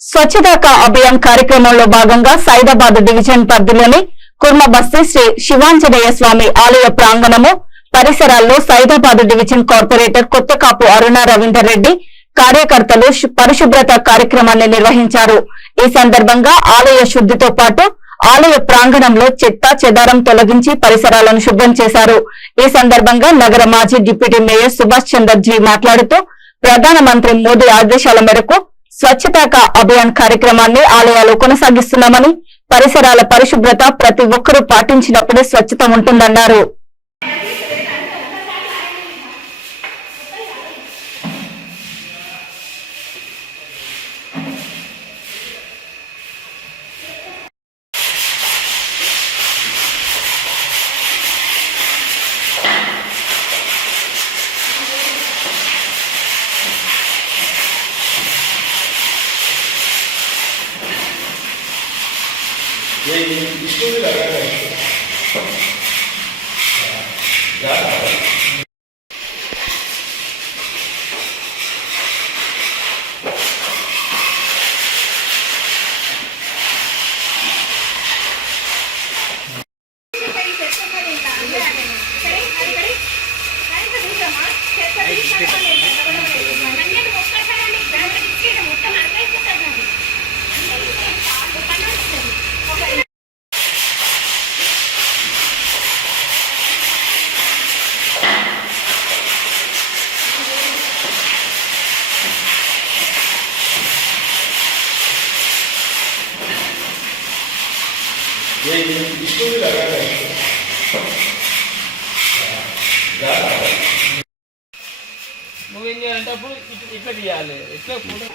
స్వచ్ఛతా కా అభియాన్ కార్యక్రమంలో భాగంగా సైదాబాద్ డివిజన్ పరిధిలోని కుర్మబస్తీ శ్రీ శివాంజనేయ స్వామి ఆలయ ప్రాంగణము పరిసరాల్లో సైదాబాద్ డివిజన్ కార్పొరేటర్ కొత్తకాపు అరుణ రవీందర్ రెడ్డి కార్యకర్తలు పరిశుభ్రత కార్యక్రమాన్ని నిర్వహించారు. ఈ సందర్భంగా ఆలయ శుద్ధితో పాటు ఆలయ ప్రాంగణంలో చెత్త చెదారం తొలగించి పరిసరాలను శుభ్రం చేశారు. ఈ సందర్భంగా నగర మాజీ డిప్యూటీ మేయర్ సుభాష్ చందర్ జీ మాట్లాడుతూ ప్రధానమంత్రి మోదీ ఆదేశాల మేరకు స్వచ్ఛతా కా అభియాన్ కార్యక్రమాన్ని ఆలయాలు కొనసాగిస్తున్నామని, పరిసరాల పరిశుభ్రత ప్రతి ఒక్కరూ పాటించినప్పుడే స్వచ్ఛత ఉంటుందన్నారు. ये इसको भी लगा रहा है ये इसको भी लगा रहा है నువ్వేం చేయాలంటే అప్పుడు ఇట్లా తీయాలి, ఇట్లా ఫోటో